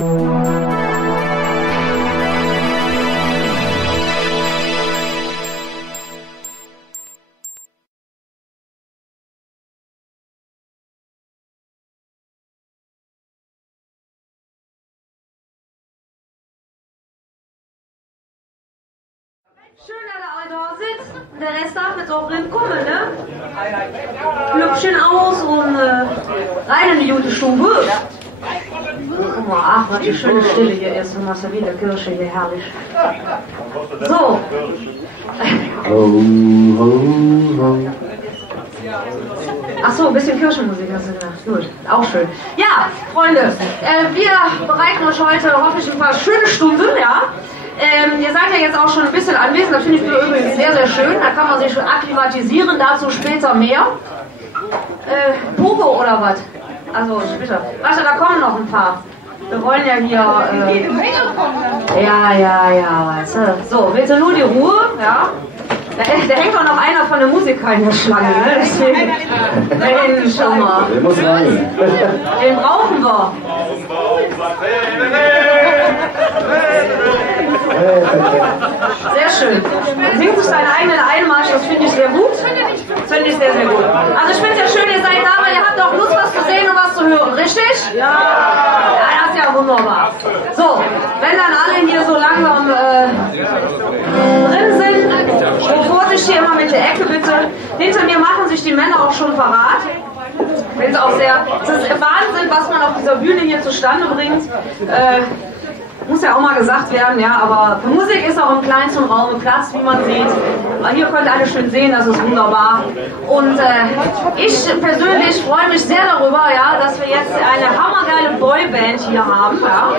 Schön, dass ihr alle da sitzt. Der Rest darf jetzt auch drin kommen, ne? Lübchen aus und rein in die gute Stube. Guck mal, ach, was die schöne Stille hier ist. Und was wieder Kirche hier, herrlich. So. Ach so, ein bisschen Kirchenmusik hast du gedacht. Gut, auch schön. Ja, Freunde, wir bereiten euch heute hoffentlich ein paar schöne Stunden, ja? Ihr seid ja jetzt auch schon ein bisschen anwesend, das finde ich übrigens sehr, sehr schön. Da kann man sich schon akklimatisieren, dazu später mehr. Pogo oder was? Also später. Warte, da kommen noch ein paar. Wir wollen ja hier... Ja, weißt du. So, willst du nur die Ruhe? Ja. Da hängt doch noch einer von der Musiker in der Schlange, ne? Deswegen. Mensch, schau mal. Der muss rein. Den brauchen wir. Sehr schön. Dann singt sich seine eigenen Einmarsch, das finde ich sehr gut. Das finde ich sehr, sehr gut. Also ich finde es ja schön, ihr seid da, weil ihr habt auch Lust, was zu sehen und was zu hören, richtig? Ja. Ja, das ist ja wunderbar. So, wenn dann alle hier so langsam drin sind, so vorsichtig hier immer mit der Ecke bitte. Hinter mir machen sich die Männer auch schon parat. Es ist Wahnsinn, was man auf dieser Bühne hier zustande bringt. Muss ja auch mal gesagt werden, ja, aber für Musik ist auch im kleinsten Raum Platz, wie man sieht. Hier könnt ihr alle schön sehen, das ist wunderbar. Und ich persönlich freue mich sehr darüber, ja, dass wir jetzt eine hammergeile Boyband hier haben. Ja.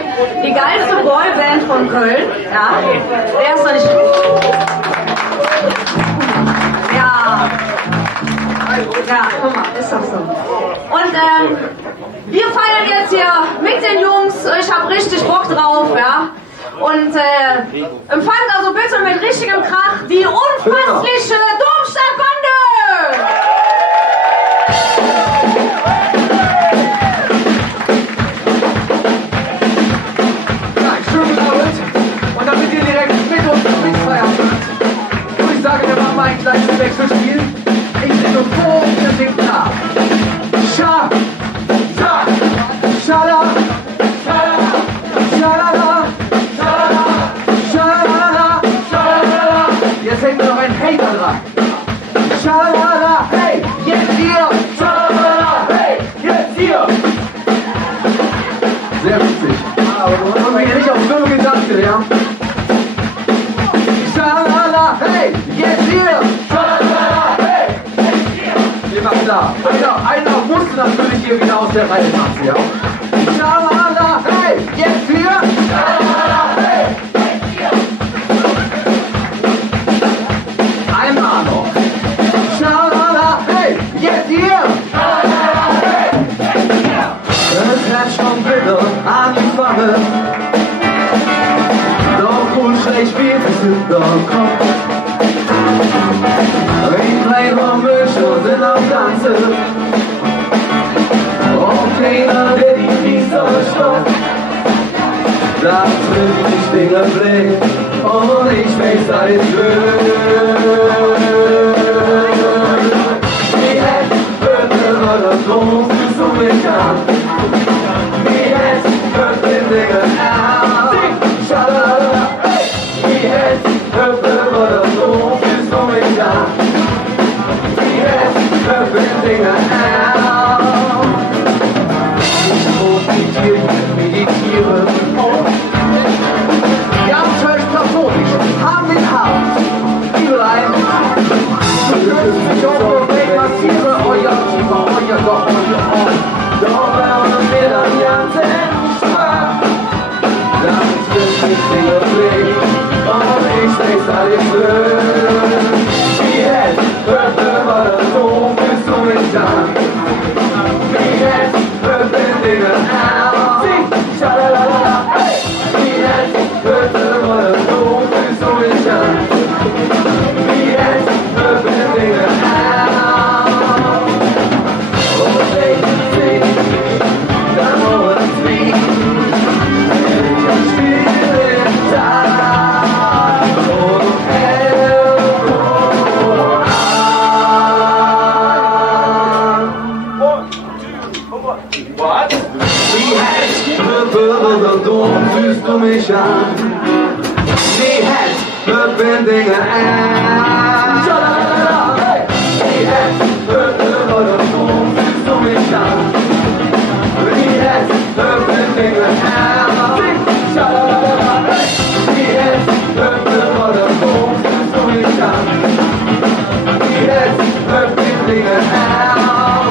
Die geilste Boyband von Köln. Ja. Wer ist da nicht? Ja, guck mal, ist doch so. Und wir feiern jetzt hier mit den Jungs. Ich habe richtig Bock drauf, ja. Und empfangt also bitte mit richtigem Krach die unfassliche Domstadtbande! Ja, schönen Abend. Und damit ihr direkt mit uns mitfeiern könnt, würde ich sagen, wir machen mal ein kleines Wechselspiel. Ich singe vor und ihr singt nach. Scha, sa, schala, schalala, schalala, schalala, schalala. Jetzt hängt noch ein Hey da dran. Schalala, hey, jetzt ihr. Schalala, hey, jetzt ihr. Sehr witzig. Aber wir nicht auf Firma gedacht, ja? Schalala, hey, jetzt ihr. Schalala, hey. Immer klar. Einer muss natürlich hier wieder aus der Reihe machen, ja? Schalala, hey, jetzt hier! Schalala, hey, jetzt hier! Einmal noch. Schalala, hey, jetzt hier! Schalala, hey, jetzt hier! Es hat schon wieder angefangen, doch unschlecht wird es in der Kopf. Ein kleiner Mischung sind am Ganzen. Und keiner, der die Füße stoppt. Da trifft mich der Blick und ich weiß alles Wie hätte das groß zu mich an. Wie hätte Dinge an. Schalala, wie hätte das groß zu mich an. Wie hätte Dinge an. Meditieren. Wir haben schön katholisch, haben den Haus, überall. Ich hoffe, ich massiere euer Kiefer, euer Gott, euer Ohr. Doch werden wir dann ganz schwach. Lasst es nicht singen Blick, und ich weiß alles blöd. Wie hätte war das so, bis du mich an. Wie hätte Dinge an. Schalala, hey, wie hätte war das so, bis du mich an. Wie hätte Dinge an. Und ich sing, dann muss ich Dom süßt du mich an. Die Herzverbindungen an. Die Herzverbindungen süßt du mich an. Die Herzverbindungen an. Die Herzverbindungen süßt du mich an. Die Herzverbindungen an.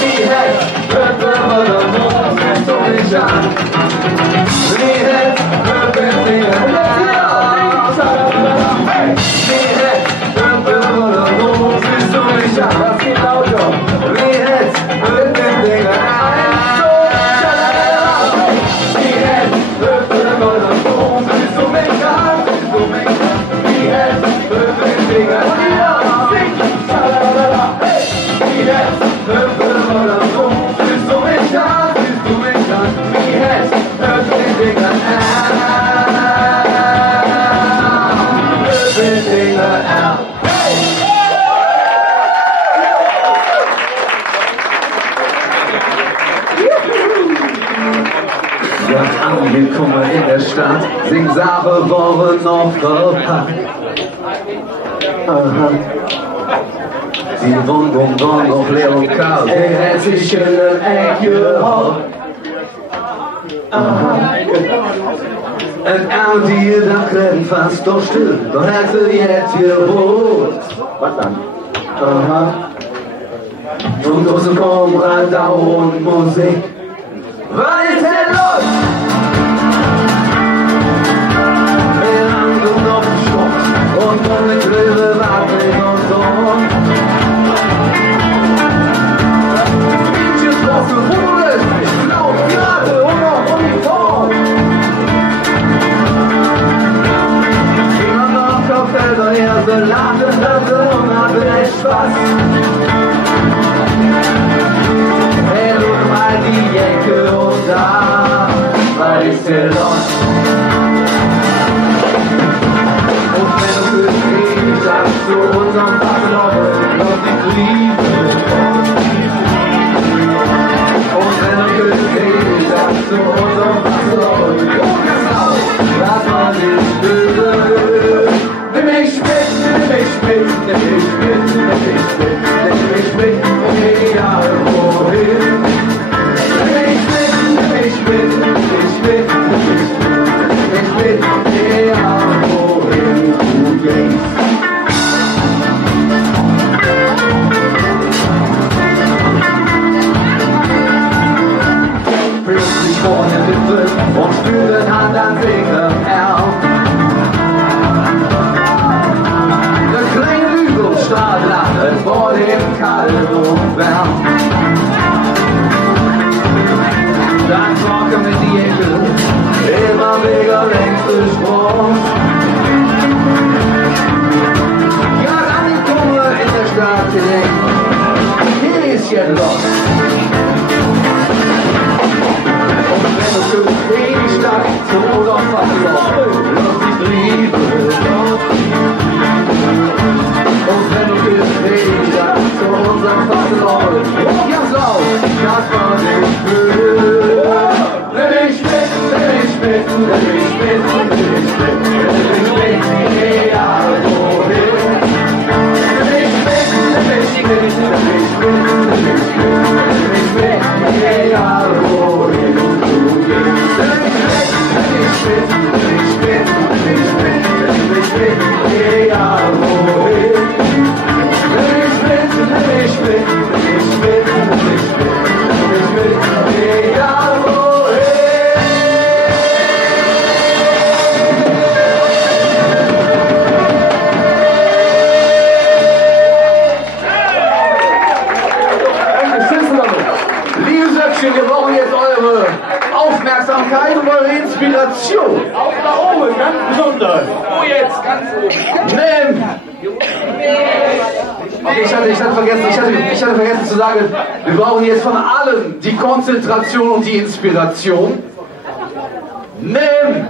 Die Herzverbindungen süßt du mich an. Die Herzverbindungen angekommen in der Stadt, Singsache Woche noch verpackt. Aha. Die Wohnung war noch leer und kalt, er hält sich in den Ecke hoch. Aha. Und all die Gedanken fast doch still, doch hält sie jetzt hier rot. Was dann? Aha. Und draußen kommt andauernd Musik. Was ist denn los? Und ohne Grille warte ich noch so. Mädchen draußen Ruhe, ich lauf gerade und noch Uniform. Jemand macht Kopfhörer, er so lachen, das und hat echt Spaß. Hey, guck mal die Ecke und da, was ist hier los? Zu unserem Vaterlaufe, lass dich lieben. Und wenn du König sagst, zu unserem Vaterlaufe, lass mal nicht böse. Nimm mich mit, nimm mich mit, nimm mich mit, nimm mich mit, nimm mich mit, egal wohin. Nimm mich mit, nimm mich mit, nimm mich mit, nimm mich mit, egal wohin du gehst. Und spüren Hand an Finger her. Der kleine Übungsstaat lacht vor dem kalten Wärm. Dann trocken mit die Ecke, immer mega längste Sprung. Ja, angekommen in der Stadt, hier ist jetzt los. Die Stadt zu unserem Vaterlaufe, lass dich lieben. Und wenn du willst, die Stadt zu unserem Vaterlaufe, ja so, das war nicht blöd. Nimm mich mit, nimm mich mit, nimm mich mit, nimm mich mit, nimm mich mit, egal wohin. Nimm mich mit, nimm mich mit, nimm mich mit, nimm mich mit, egal wohin du gehst. Egal wohin. Wir brauchen jetzt eure Aufmerksamkeit und eure Inspiration. Auch da oben, ganz besonders. Wo jetzt? Ganz oben. Nimm! Okay, ich hatte vergessen zu sagen, wir brauchen jetzt von allen die Konzentration und die Inspiration. Nimm!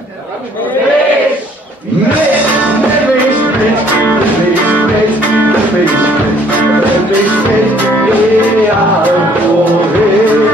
Egal wohin.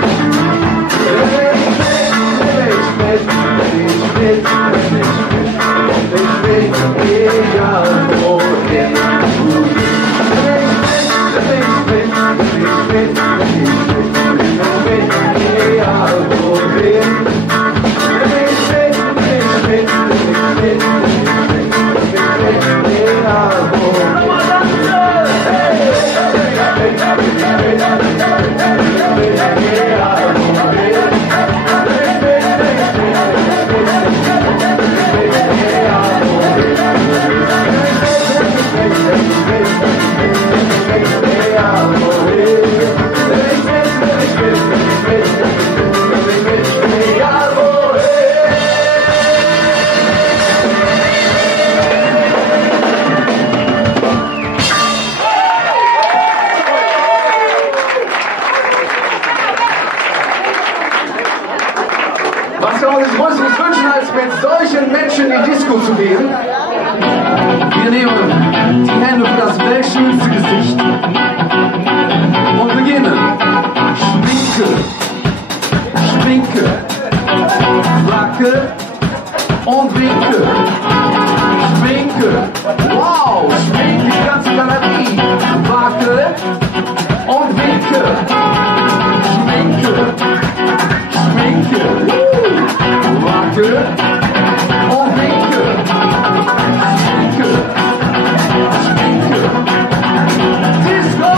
eines Größeres wünschen, als mit solchen Menschen in die Disco zu gehen. Wir nehmen die Hände für das weltschönste Gesicht und beginnen. Schminke, Schminke, Wacke und winke. Schminke, wow, schminke die ganze Galerie. Wacke und winke. Schminke, Schminke, Wacke und winke. Schminke, Schminke, Disco!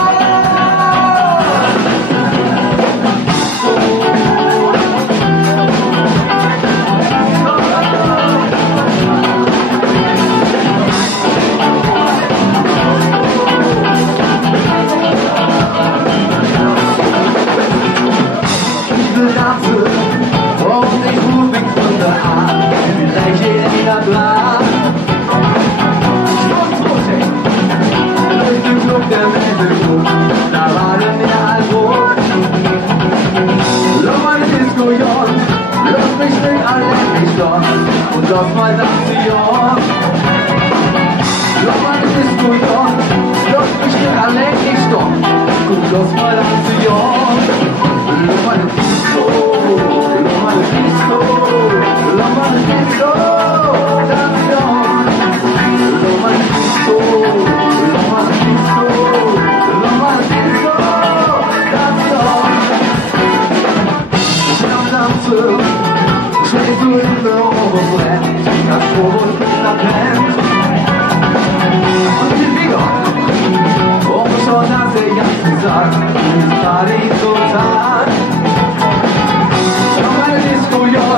Und lass mal das Sion. Lass mal das Sion. Lass mich nicht allein nicht doch. Und lass mal das Sion. Lass mal das Disco. Lass mal das Disco. Lass mal das Disco. Das Sion. Lass mal das Disco. Lass mal das Disco. Lass mal das Disco. Das Sion. Stehst du in der Oberbrett, das Brot mit der Band. Und die Finger, schon nach der ganzen Tag, ist gerade total. Schau meine Disco, ja,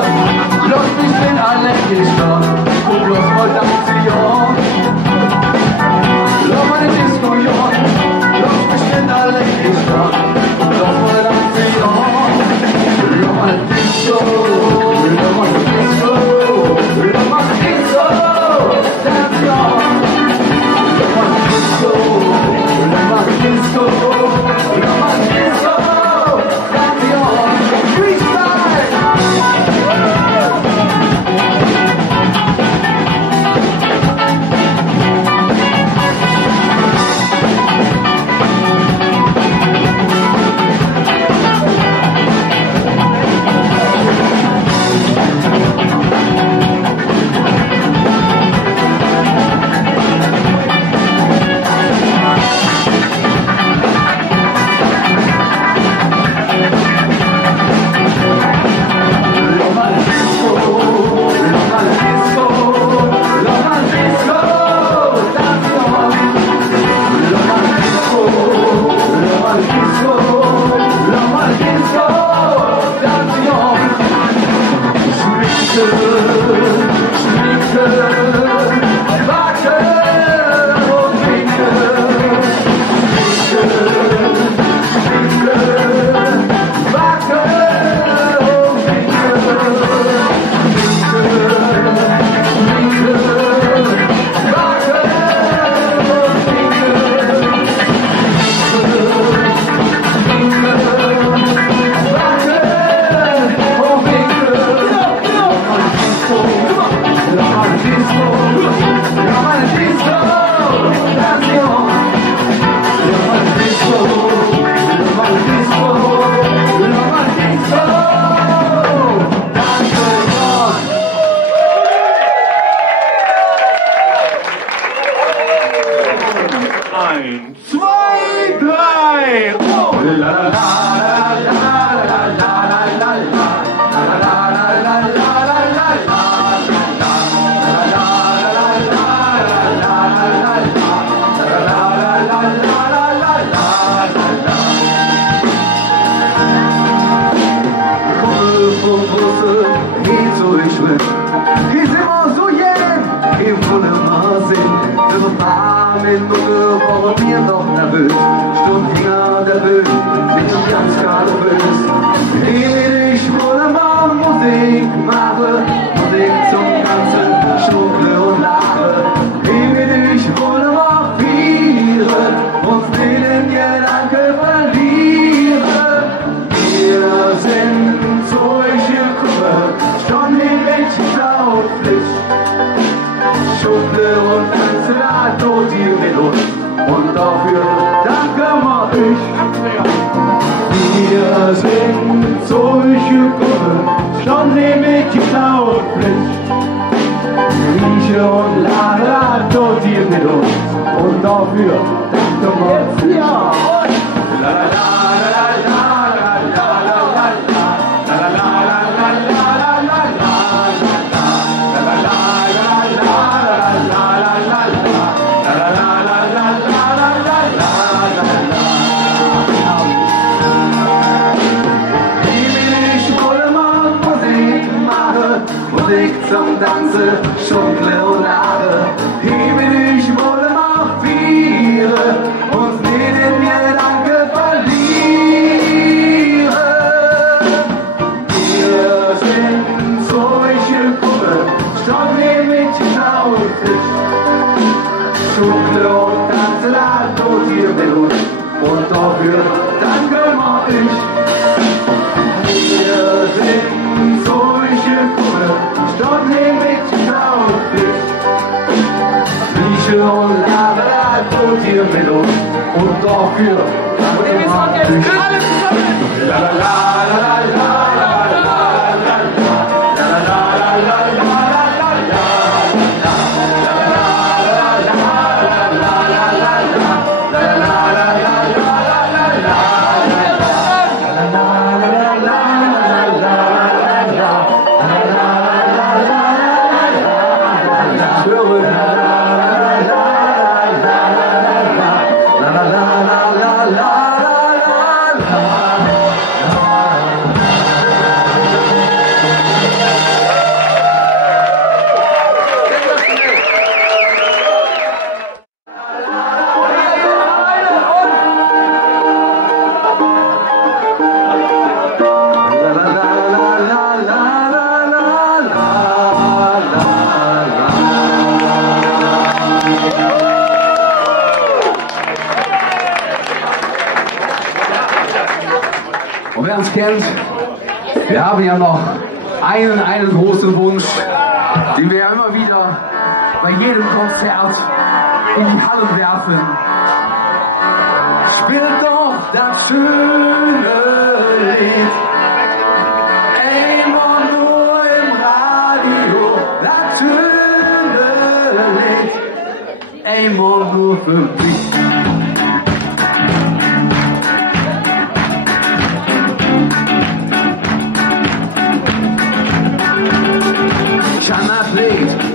los, ich bin allergisch da, und los mal das Sion. Schau meine Disco, ja, los, ich bin allergisch da, und los mal das Sion. Schau meine Disco. Schon dafür danke mal ich. Wir sind solche Gruppen, schon mit Kinder und Pflicht. Rieche und Lara, dort hier mit uns und dafür danke mal ich. Ja. La la la la la la la la la la la la la la Musik zum Tanzen, Schunkle und Lache. Hier bin ich wolle mal viele, uns nicht in Gedanken verlieren. Wir sind solche Gruppen, stopp hier mit Schnaufisch. Schunkle und Tanzen, da tut ihr mit uns, und dafür danke mal ich. Wir sind solche Gruppen, stopp hier mit Schnaufisch. Rieche und Lava, da tut ihr mit uns, und dafür danke mal ich. La la la la la la la la la la la la la. Und wer uns kennt, wir haben ja noch einen großen Wunsch, den wir ja immer wieder bei jedem Konzert in die Hallen werfen. Spielt doch das schöne Lied, immer nur im Radio, das schöne Lied, immer nur für mich.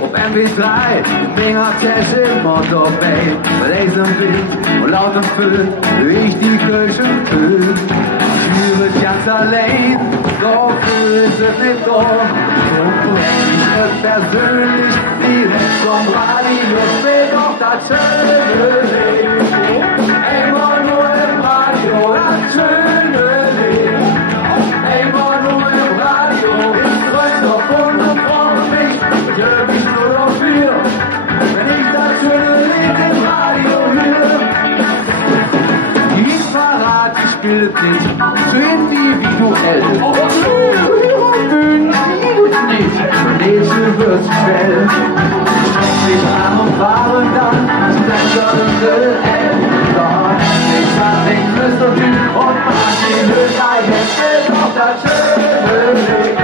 Op MP3, Fingertasche immer dabei, lesen Bild und laut Füll, wie ich die Kirche füll. Spüre ich ganz allein, doch ist es nicht so. So bring ich es persönlich, direkt vom Radio, spielt doch das schöne Lied. Immer nur im Radio, das schöne Lied. Immer nur im Radio, ich drück auf und brauch mich. Ich höre mich nur dafür, wenn ich das schöne Lied im Radio höre. Die Parade spielt sich zu individuell. Nicht, nächste wird's schnell. Sich an und fahren dann zu deinem Sonnenbild. Doch ich kann nicht mehr so viel und mach die Höhe jetzt wird auf das schöne Lied.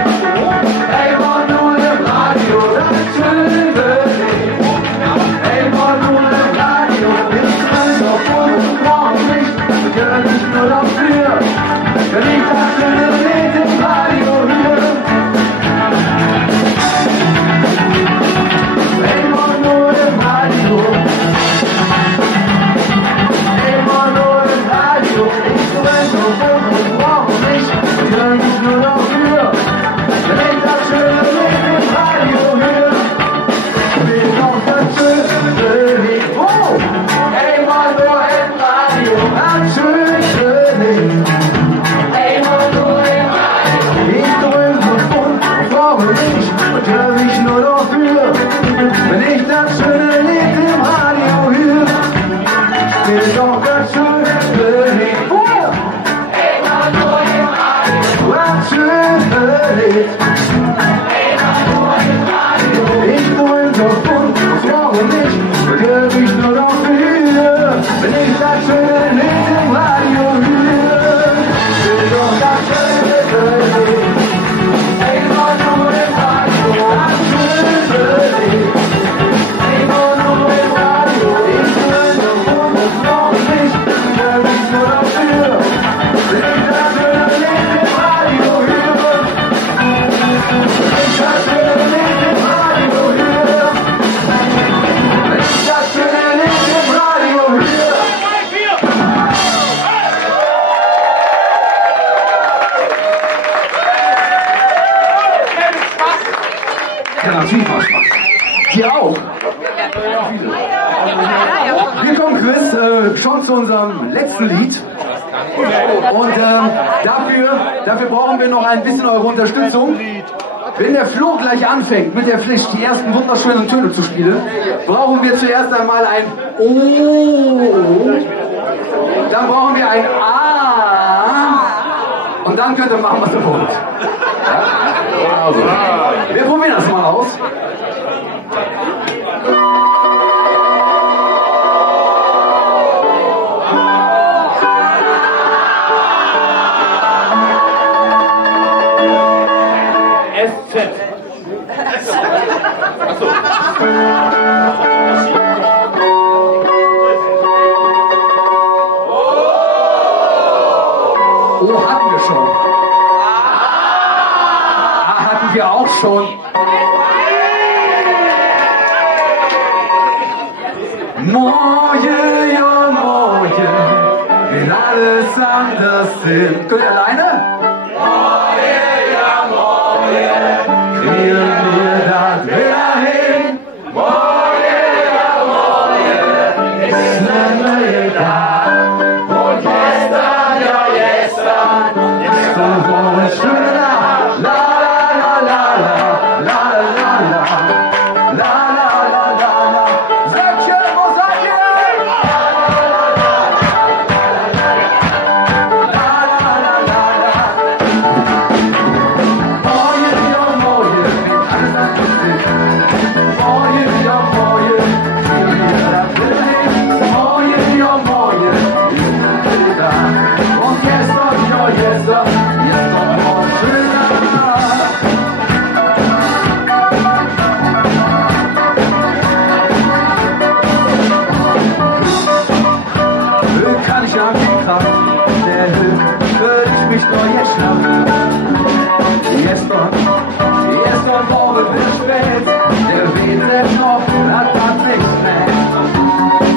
Immer nur im Radio, das schöne Lied. Immer nur im Radio, ich kann auf und brauch nicht. Ich höre nicht nur dafür, wenn ich das schöne Lied im Radio höre. Immer nur im Radio. Immer nur im Radio. natürlich macht Spaß. Hier auch. Wir kommen, Chris, schon zu unserem letzten Lied. Und dafür brauchen wir noch ein bisschen eure Unterstützung. Wenn der Flo gleich anfängt, mit der Pflicht die ersten wunderschönen Töne zu spielen, brauchen wir zuerst einmal ein O, dann brauchen wir ein A und dann könnt ihr machen, was ihr wollt. Ja? Also, wir probieren das mal aus. Oh, hatten wir schon. Hatten wir auch schon. Morgen, ja morgen, wenn alles anders ist. Könnt ihr alleine? Morgen, ja morgen, kriegen wir das wieder hin. Morgen, ja morgen, ist nicht mehr da. Und gestern, ja gestern, ist so ein schöner La la la la la la la la la la la la. Seid schön, wo seid ihr? Kann ich am Kraft der Hilfe, würde ich mich nur jetzt schnappen. Gestern morgen wird spät, der Weg noch, das passt nichts mehr.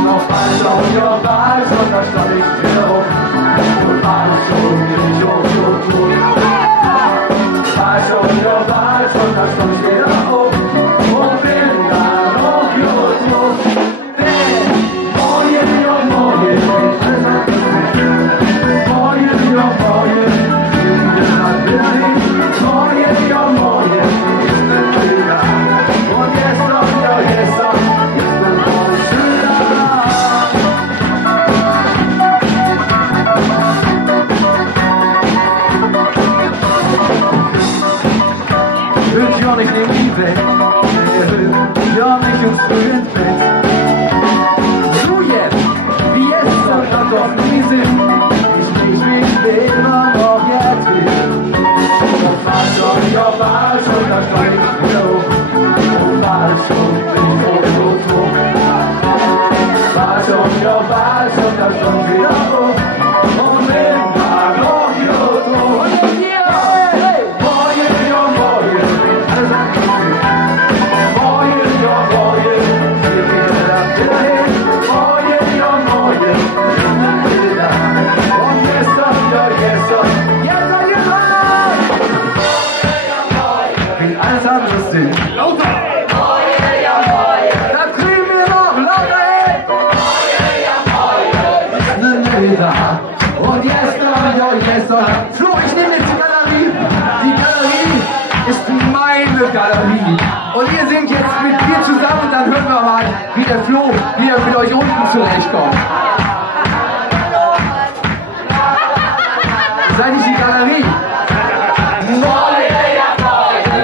Noch bald auf ihr Wahl, sondern stand ich wieder auf und alles schon nicht auf. Bald auf ihr Wahl, sondern stand ich wieder auf und bin dann auf los. Ich nehm die weg, ja mich ins frühen Fett. Du jetzt, wie jetzt soll das doch nie sein. Ich mich immer noch jetzt hin. Und falsch und ja falsch und da steig ich wieder hoch. Und falsch und bin ich so. Falsch und ja falsch und da steig ich wieder hoch. Und bin da noch so. Und hier, hey, morgen, ja morgen. Und jetzt Flo, ich nehme jetzt die Galerie. Die Galerie ist meine Galerie. Und ihr singt jetzt mit mir zusammen, dann hören wir mal, wie der Flo hier mit euch unten zurechtkommt. Seid nicht die Galerie?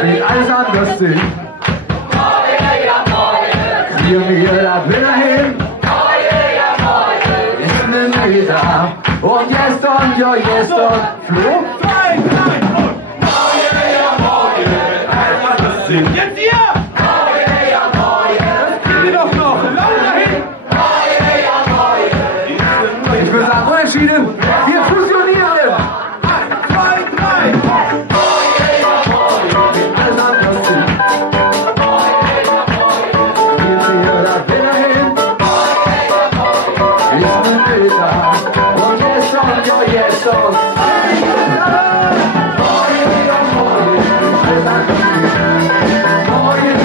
Will alles anders sind. Hier mir das wieder hin. Ist ne Meter. Und gestern, ja gestern, Flo. Jetzt hier! Geh doch noch lauter hin! Ich würde sagen, Unentschieden, wir fusionieren! 1, 2, 3! Alles anders sind. Hier mir das wieder hin. Ist ne Meter. Und gestern, ja gestern. Morgen,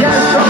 Yes,